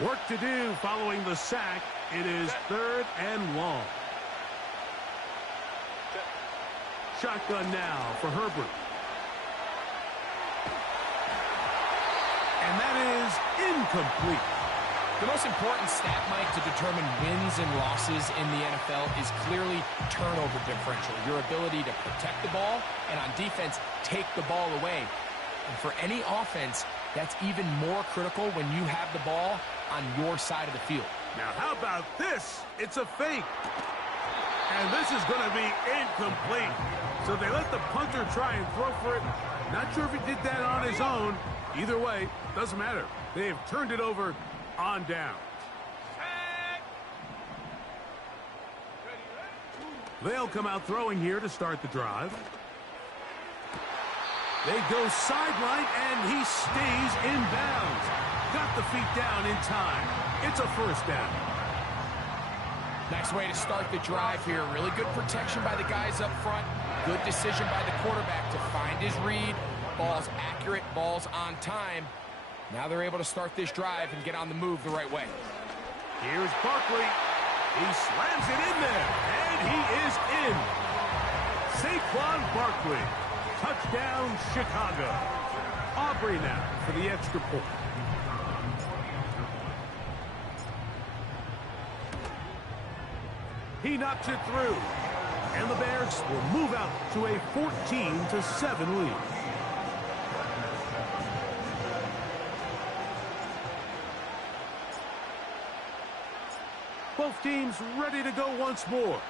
Work to do following the sack. It is 3rd and long. Shotgun now for Herbert. And that is incomplete. The most important stat, Mike, to determine wins and losses in the NFL is clearly turnover differential, your ability to protect the ball and on defense, take the ball away. And for any offense, that's even more critical when you have the ball on your side of the field. Now, how about this? It's a fake. And this is going to be incomplete. So they let the punter try and throw for it. Not sure if he did that on his own. Either way, doesn't matter. They have turned it over on down. They'll come out throwing here to start the drive. They go sideline, and he stays in bounds. Got the feet down in time. It's a first down. Nice way to start the drive here. Really good protection by the guys up front. Good decision by the quarterback to find his read. Ball's accurate, ball's on time. Now they're able to start this drive and get on the move the right way. Here's Barkley. He slams it in there, and he is in. Saquon Barkley. Touchdown, Chicago. Aubrey now for the extra point. He knocks it through. And the Bears will move out to a 14-7 lead. Both teams ready to go once more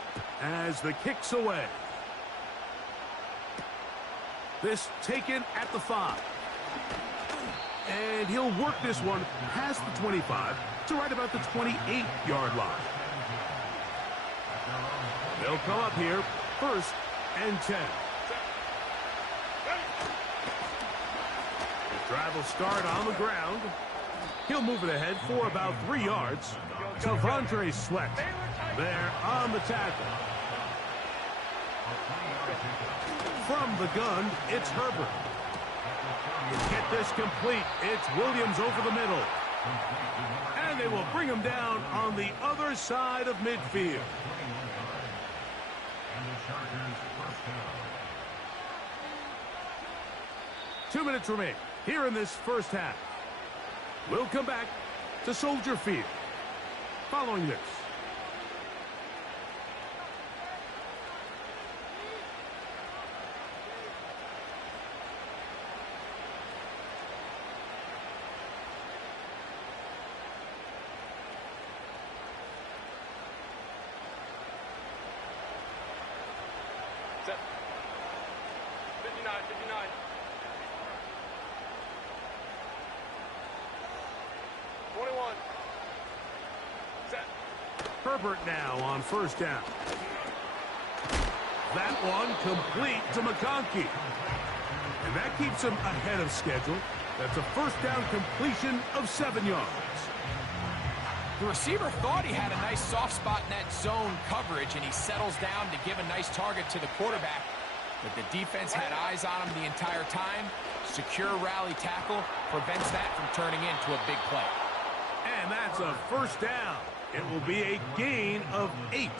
as the kick's away. This taken at the 5. And he'll work this one past the 25 to right about the 28-yard line. They'll come up here, 1st and 10. The drive will start on the ground. He'll move it ahead for about 3 yards. Tavondre Sweat there on the tackle. From the gun, it's Herbert. Get this complete. It's Williams over the middle. And they will bring him down on the other side of midfield. 2 minutes remain here in this first half. We'll come back to Soldier Field following this. Set. 59, 59. Herbert now on 1st down. That one complete to McConkey. And that keeps him ahead of schedule. That's a 1st down completion of 7 yards. The receiver thought he had a nice soft spot in that zone coverage, and he settles down to give a nice target to the quarterback. But the defense had eyes on him the entire time. Secure rally tackle prevents that from turning into a big play. And that's a 1st down. It will be a gain of 8.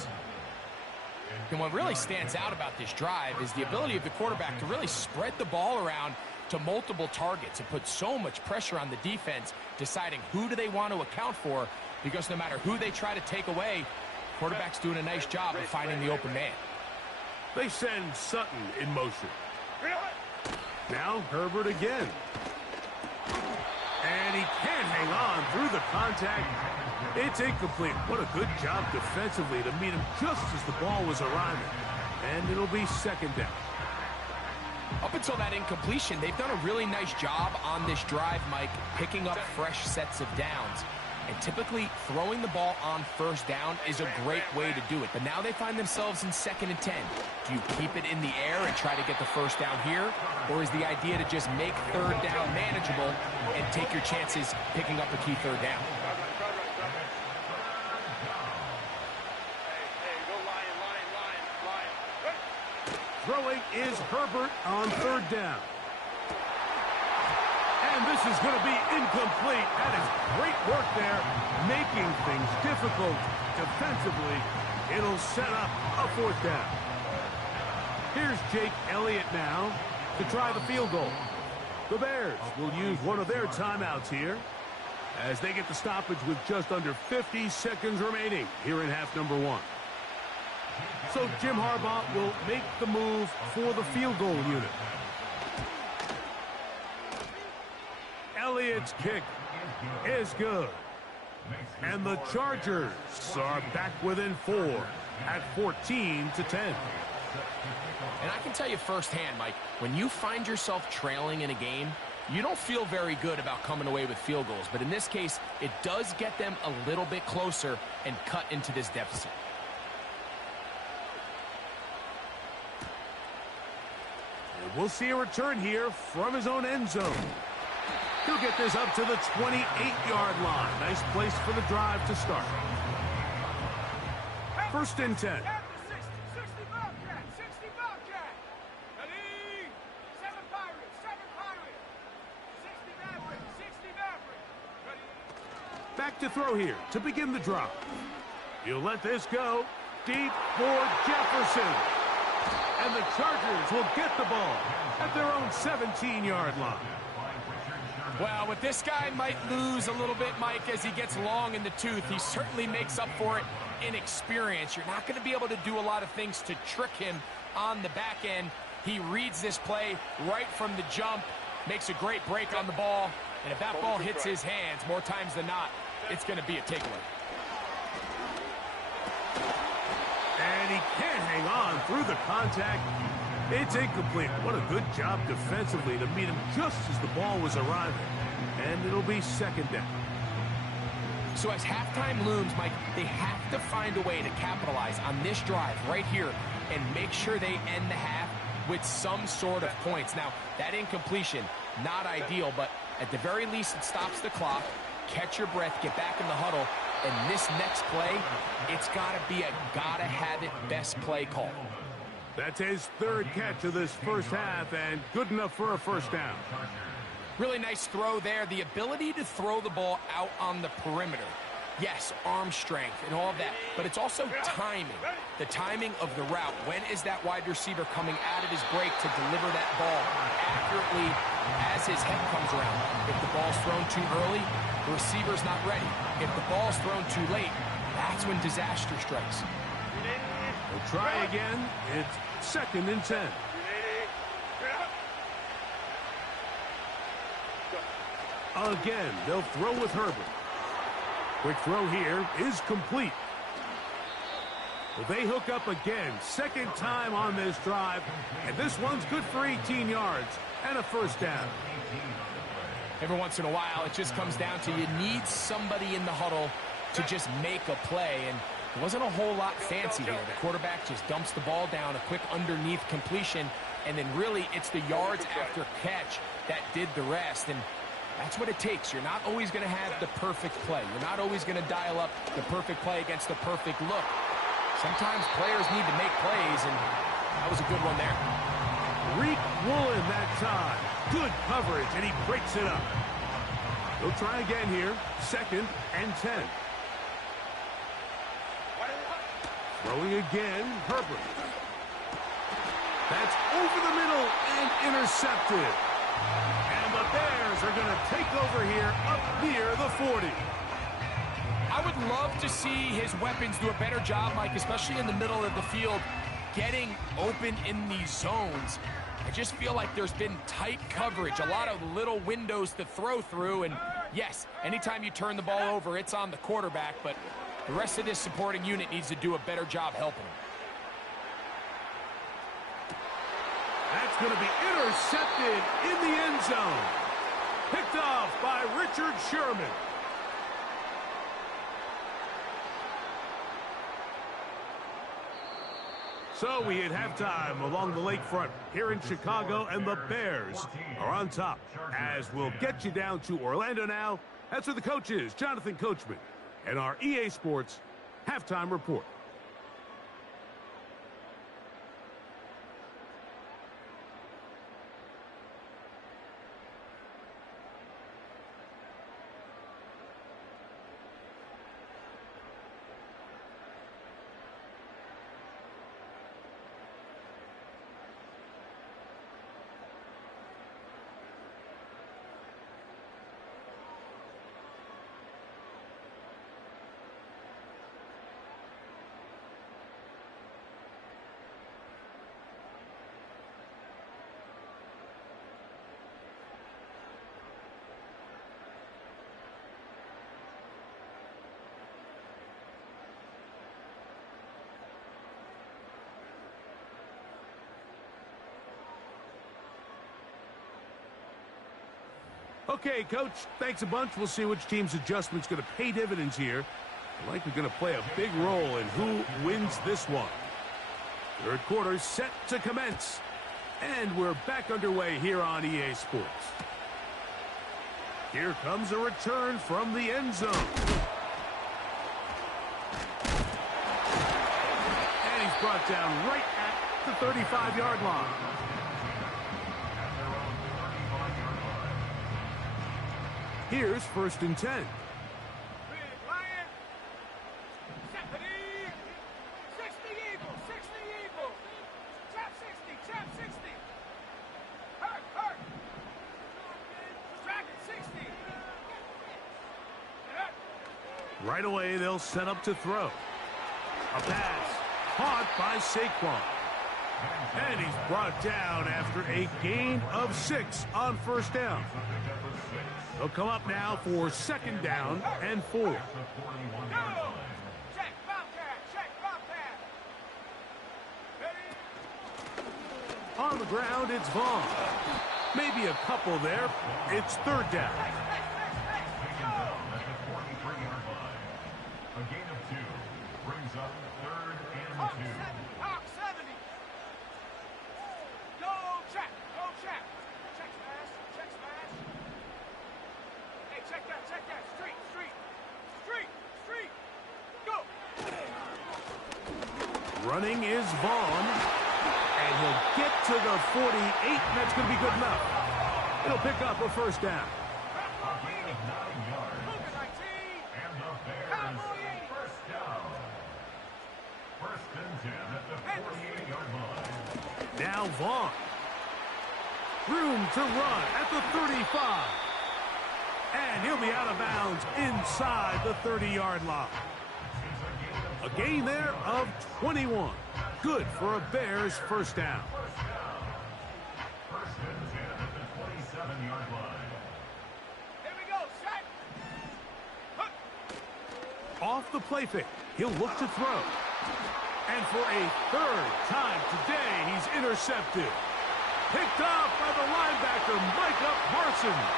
And what really stands out about this drive is the ability of the quarterback to really spread the ball around to multiple targets and put so much pressure on the defense, deciding who do they want to account for, because no matter who they try to take away, quarterback's doing a nice job of finding the open man. They send Sutton in motion. Now Herbert again. And he can't hang on through the contact. It's incomplete. What a good job defensively to meet him just as the ball was arriving. And it'll be 2nd down. Up until that incompletion, they've done a really nice job on this drive, Mike, picking up fresh sets of downs. And typically, throwing the ball on 1st down is a great way to do it. But now they find themselves in 2nd and 10. Do you keep it in the air and try to get the 1st down here? Or is the idea to just make 3rd down manageable and take your chances picking up a key 3rd down? Throwing is Herbert on 3rd down. And this is going to be incomplete. That is great work there making things difficult defensively. It'll set up a 4th down. Here's Jake Elliott now to try the field goal. The Bears will use one of their timeouts here as they get the stoppage with just under 50 seconds remaining here in half number 1. So Jim Harbaugh will make the move for the field goal unit. Elliott's kick is good. And the Chargers are back within 4 at 14-10. And I can tell you firsthand, Mike, when you find yourself trailing in a game, you don't feel very good about coming away with field goals. But in this case, it does get them a little bit closer and cut into this deficit. And we'll see a return here from his own end zone. He'll get this up to the 28-yard line. Nice place for the drive to start. 1st and 10. Back to throw here to begin the drop. He'll let this go deep for Jefferson. And the Chargers will get the ball at their own 17-yard line. Well, with this guy might lose a little bit, Mike, as he gets long in the tooth. He certainly makes up for it in experience. You're not going to be able to do a lot of things to trick him on the back end. He reads this play right from the jump, makes a great break on the ball, and if that ball hits his hands more times than not, it's going to be a takeaway. And he can't hang on through the contact. It's incomplete. What a good job defensively to meet him just as the ball was arriving. And it'll be 2nd down. So as halftime looms, Mike, they have to find a way to capitalize on this drive right here and make sure they end the half with some sort of points. Now, that incompletion, not ideal, but at the very least it stops the clock. Catch your breath, get back in the huddle, and this next play, it's got to be a gotta-have-it best play call. That's his 3rd catch of this first half, and good enough for a 1st down. Really nice throw there. The ability to throw the ball out on the perimeter. Yes, arm strength and all of that, but it's also timing. The timing of the route. When is that wide receiver coming out of his break to deliver that ball accurately as his head comes around? If the ball's thrown too early, the receiver's not ready. If the ball's thrown too late, that's when disaster strikes. We'll try again. It's 2nd and 10. Again, they'll throw with Herbert. Quick throw here is complete. Well, they hook up again. 2nd time on this drive. And this one's good for 18 yards and a 1st down. Every once in a while, it just comes down to you need somebody in the huddle to just make a play. And it wasn't a whole lot fancy here. The quarterback just dumps the ball down, a quick underneath completion, and then really it's the yards after catch that did the rest. And that's what it takes. You're not always going to have the perfect play. You're not always going to dial up the perfect play against the perfect look. Sometimes players need to make plays, and that was a good one there. Reek Woolen that time. Good coverage, and he breaks it up. They'll try again here. 2nd and 10. Throwing again, Herbert. That's over the middle and intercepted. And the Bears are going to take over here up near the 40. I would love to see his weapons do a better job, Mike, especially in the middle of the field, getting open in these zones. I just feel like there's been tight coverage, a lot of little windows to throw through, and yes, anytime you turn the ball over, it's on the quarterback, but the rest of this supporting unit needs to do a better job helping him. That's going to be intercepted in the end zone. Picked off by Richard Sherman. So we hit halftime along the lakefront here in Chicago, and the Bears are on top. As we'll get you down to Orlando now. That's where the coach is, Jonathan Coachman, and our EA Sports halftime report. Okay, Coach, thanks a bunch. We'll see which team's adjustment's going to pay dividends here. They're likely going to play a big role in who wins this one. Third quarter set to commence. And we're back underway here on EA Sports. Here comes a return from the end zone. And he's brought down right at the 35-yard line. Here's 1st and 10. Right away, they'll set up to throw. A pass caught by Saquon. And he's brought down after a gain of 6 on 1st down. They'll come up now for 2nd down and 4. On the ground, it's Vaughn. Maybe a couple there. It's 3rd down. A gain of 2 brings up 3rd and 2. Hawk 70. Go check. Go check. Check smash. Check smash. Hey, check that. Check that. Street. Street. Street. Street. Go. Running is Vaughn. And he'll get to the 48. And that's going to be good enough. It'll pick up a 1st down. A gain of 9 yards. And the Bears first down. 1st and 10 at the 48-yard line. Now Vaughn. Room to run at the 35. And he'll be out of bounds inside the 30-yard line. A gain there of 21. Good for a Bears 1st down. 1st and 10 at the 27-yard line. Here we go. Set. Off the play fake, he'll look to throw. And for a 3rd time today, he's intercepted. Picked up by the linebacker, Micah Parsons.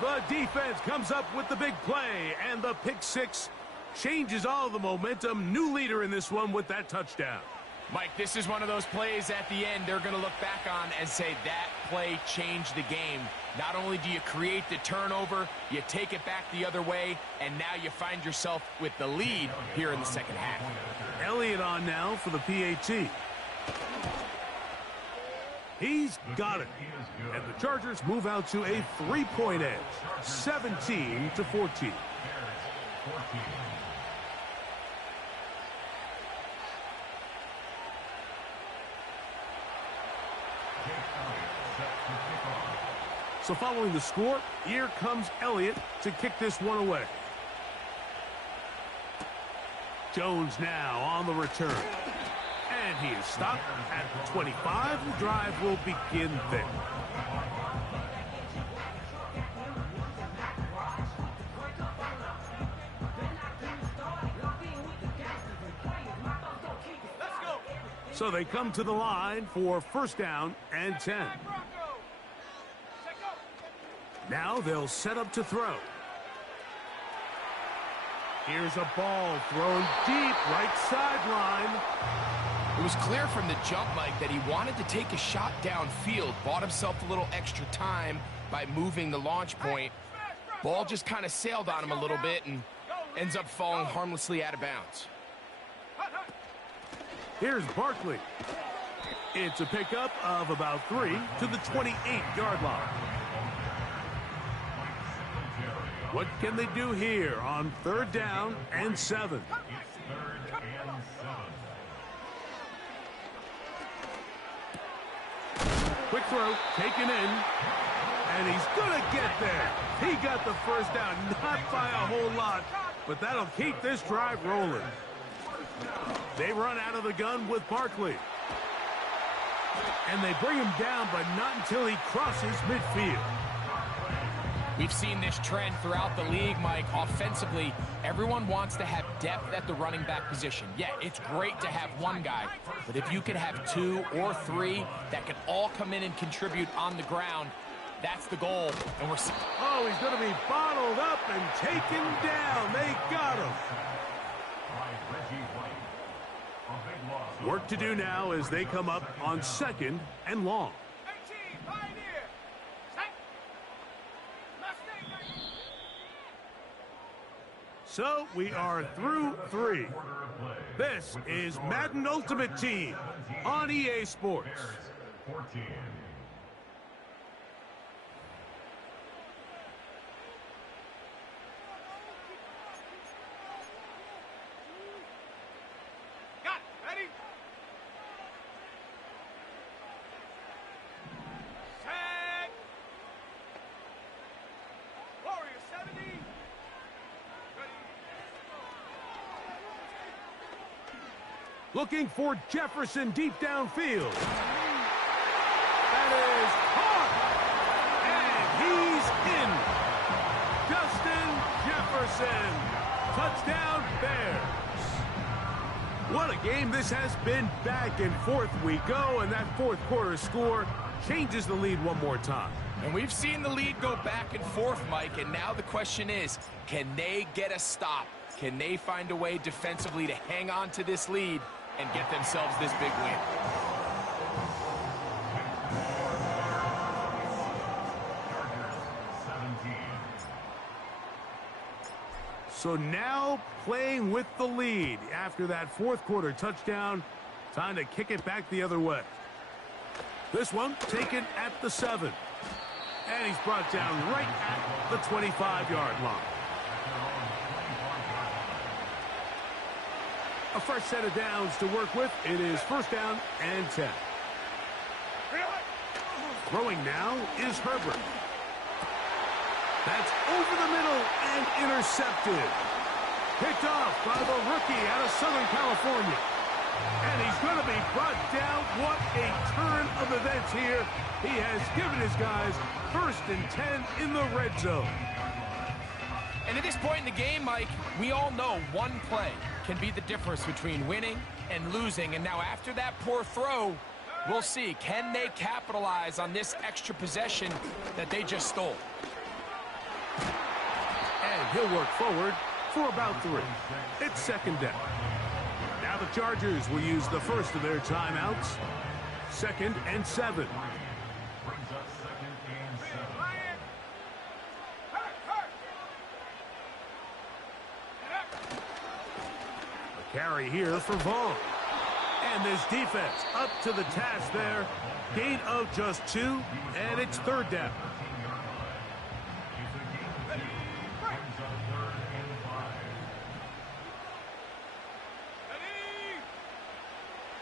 The defense comes up with the big play, and the pick 6 changes all the momentum. New leader in this one with that touchdown. Mike, this is one of those plays at the end they're going to look back on and say that play changed the game. Not only do you create the turnover, you take it back the other way, and now you find yourself with the lead here in the 2nd half. Elliott on now for the PAT. He's got it. And the Chargers move out to a 3-point edge, 17-14. So following the score, here comes Elliott to kick this one away. Jones now on the return. And he is stopped at the 25. The drive will begin there. So they come to the line for 1st down and 10. Now they'll set up to throw. Here's a ball thrown deep right sideline. It was clear from the jump, Mike, that he wanted to take a shot downfield, bought himself a little extra time by moving the launch point. Ball just kind of sailed on him a little bit and ends up falling harmlessly out of bounds. Here's Barkley. It's a pickup of about 3 to the 28-yard line. What can they do here on 3rd down and 7? It's 3rd and 7. Quick throw, taken in, and he's going to get there. He got the 1st down, not by a whole lot, but that'll keep this drive rolling. They run out of the gun with Barkley. And they bring him down, but not until he crosses midfield. We've seen this trend throughout the league, Mike. Offensively, everyone wants to have depth at the running back position. Yeah, it's great to have one guy, but if you could have 2 or 3 that can all come in and contribute on the ground, that's the goal. And we're... Oh, he's going to be bottled up and taken down. They got him. Work to do now as they come up on 2nd and long. So we are through 3. This is Madden Ultimate Team on EA Sports. Got it. Ready? Set. Warrior 70. Looking for Jefferson deep downfield. That is caught. And he's in. Justin Jefferson. Touchdown, Bears. What a game this has been. Back and forth we go, and that 4th quarter score changes the lead one more time. And we've seen the lead go back and forth, Mike, and now the question is, can they get a stop? Can they find a way defensively to hang on to this lead and get themselves this big win? So now playing with the lead after that 4th quarter touchdown. Time to kick it back the other way. This one taken at the 7. And he's brought down right at the 25-yard line. A fresh set of downs to work with. It is 1st down and 10. Throwing now is Herbert. That's over the middle and intercepted. Picked off by the rookie out of Southern California. And he's going to be brought down. What a turn of events here. He has given his guys 1st and 10 in the red zone. And at this point in the game, Mike, we all know one play can be the difference between winning and losing. And now after that poor throw, we'll see, can they capitalize on this extra possession that they just stole? And he'll work forward for about 3. It's 2nd down. Now the Chargers will use the first of their timeouts. 2nd and 7. Carry here for Vaughn. And this defense up to the task there. Gain of just 2, and it's 3rd down.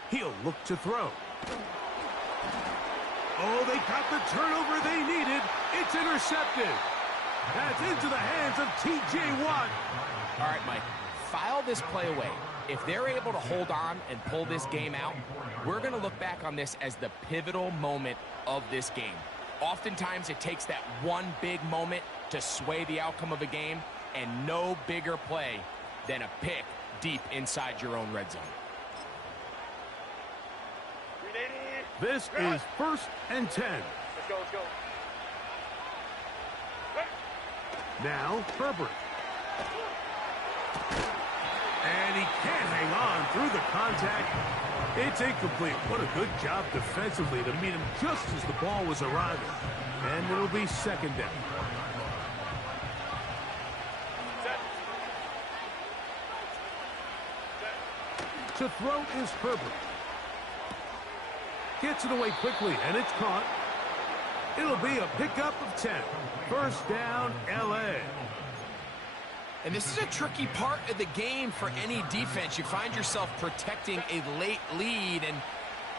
He'll look to throw. Oh, they got the turnover they needed. It's intercepted. That's into the hands of T.J. Watt. All right, Mike, file this play away. If they're able to hold on and pull this game out, we're going to look back on this as the pivotal moment of this game. Oftentimes, it takes that one big moment to sway the outcome of a game, and no bigger play than a pick deep inside your own red zone. This is 1st and 10. Let's go, let's go. Now, Herbert. And he can't hang on through the contact. It's incomplete. What a good job defensively to meet him just as the ball was arriving. And it'll be 2nd down. To throw is Herbert. Gets it away quickly, and it's caught. It'll be a pickup of 10. 1st down, L.A. And this is a tricky part of the game for any defense. You find yourself protecting a late lead, and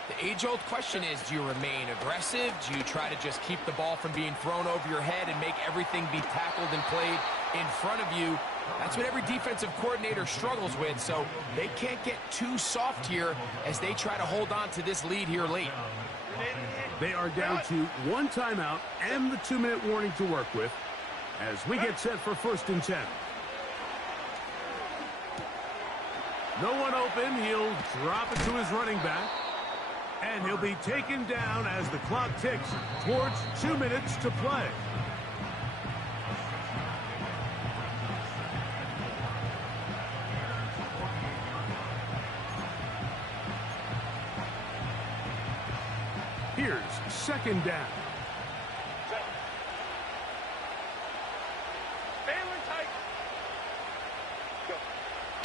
the age-old question is, do you remain aggressive? Do you try to just keep the ball from being thrown over your head and make everything be tackled and played in front of you? That's what every defensive coordinator struggles with, so they can't get too soft here as they try to hold on to this lead here late. They are down to 1 timeout and the 2-minute warning to work with. as we get set for 1st and 10. No one open. He'll drop it to his running back. And he'll be taken down as the clock ticks towards 2 minutes to play. Here's 2nd down.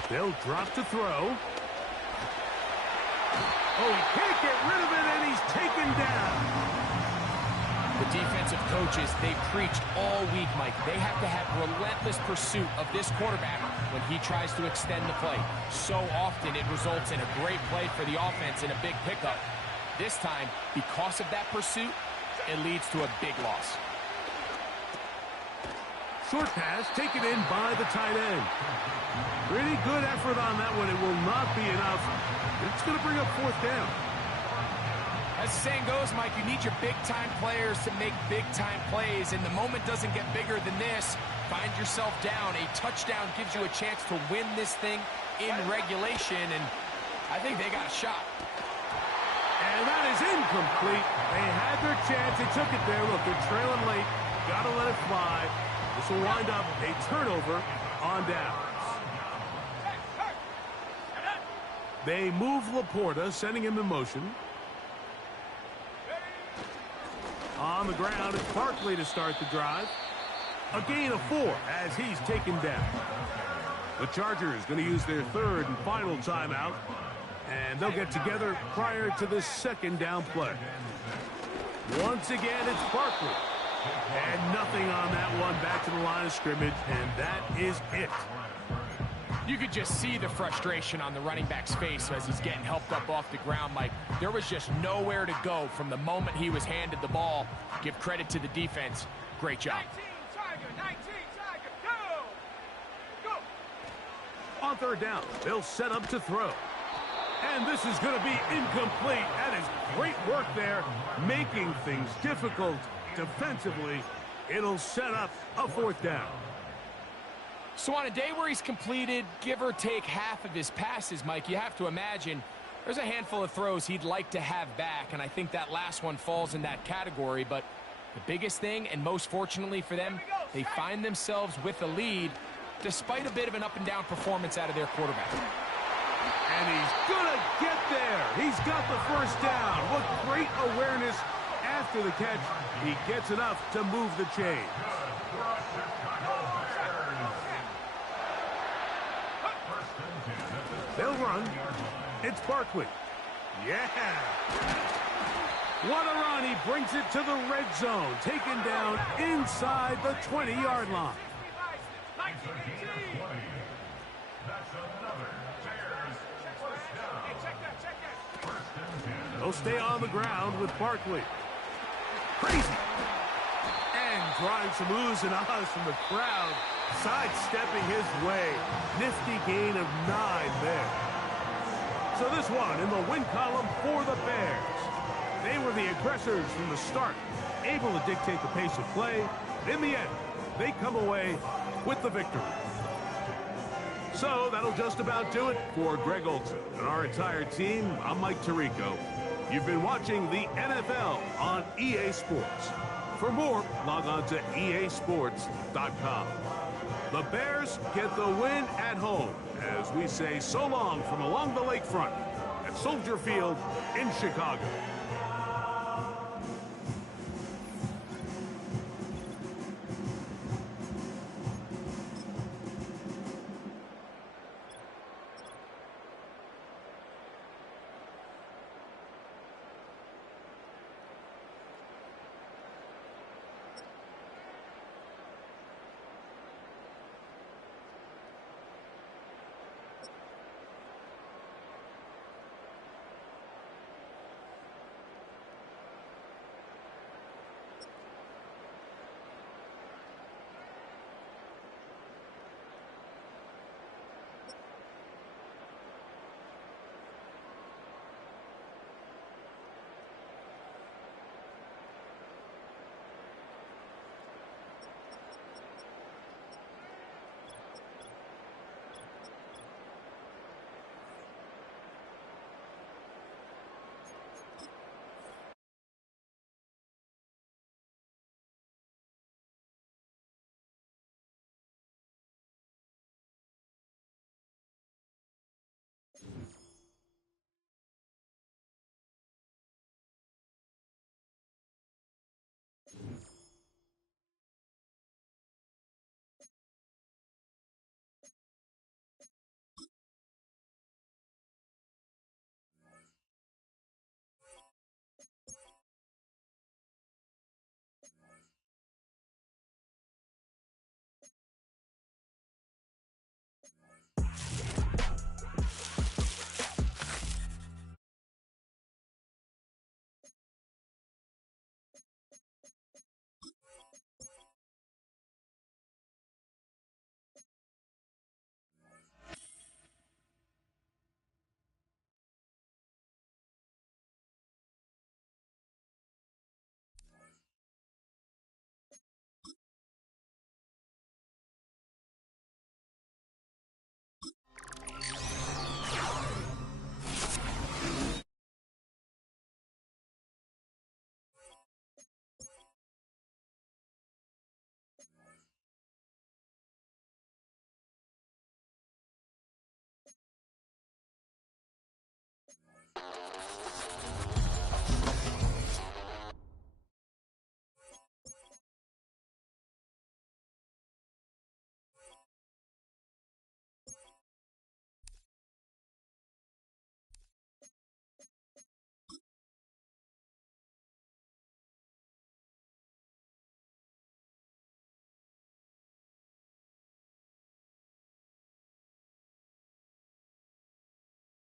They'll drop to throw. Oh, he can't get rid of it, and he's taken down. The defensive coaches, they preached all week, Mike. They have to have relentless pursuit of this quarterback when he tries to extend the play. So often it results in a great play for the offense and a big pickup. This time, because of that pursuit, it leads to a big loss. Short pass taken in by the tight end. Pretty good effort on that one. It will not be enough. It's going to bring up 4th down. As the saying goes, Mike, you need your big-time players to make big-time plays, and the moment doesn't get bigger than this. Find yourself down. A touchdown gives you a chance to win this thing in regulation, and I think they got a shot. And that is incomplete. They had their chance. They took it there. Look, they're trailing late. Got to let it fly. This will wind up a turnover on downs. They move Laporta, sending him in motion. On the ground, it's Barkley to start the drive. A gain of 4 as he's taken down. The Chargers going to use their 3rd and final timeout. And they'll get together prior to this 2nd down play. Once again, it's Barkley. And nothing on that one. Back to the line of scrimmage, and that is it. You could just see the frustration on the running back's face as he's getting helped up off the ground, Mike. There was just nowhere to go from the moment he was handed the ball. Give credit to the defense. Great job. 19 Tiger, go! Go! On 3rd down, they'll set up to throw. And this is going to be incomplete. That is great work there, making things difficult defensively. It'll set up a 4th down. So on a day where he's completed, give or take half of his passes, Mike, you have to imagine there's a handful of throws he'd like to have back, and I think that last one falls in that category. But the biggest thing, and most fortunately for them, they find themselves with the lead despite a bit of an up-and-down performance out of their quarterback. And he's going to get there. He's got the 1st down. What great awareness after the catch. He gets enough to move the chains. They'll run. It's Barkley. Yeah. What a run. He brings it to the red zone. Taken down inside the 20-yard line. They'll stay on the ground with Barkley. Crazy. And drawing some oohs and ahs from the crowd. Sidestepping his way. Nifty gain of 9 there. So this one in the win column for the Bears. They were the aggressors from the start, able to dictate the pace of play. In the end, they come away with the victory. So that'll just about do it for Greg Olson and our entire team. I'm Mike Tirico. You've been watching the NFL on EA Sports. For more, log on to easports.com. The Bears get the win at home as we say so long from along the lakefront at Soldier Field in Chicago.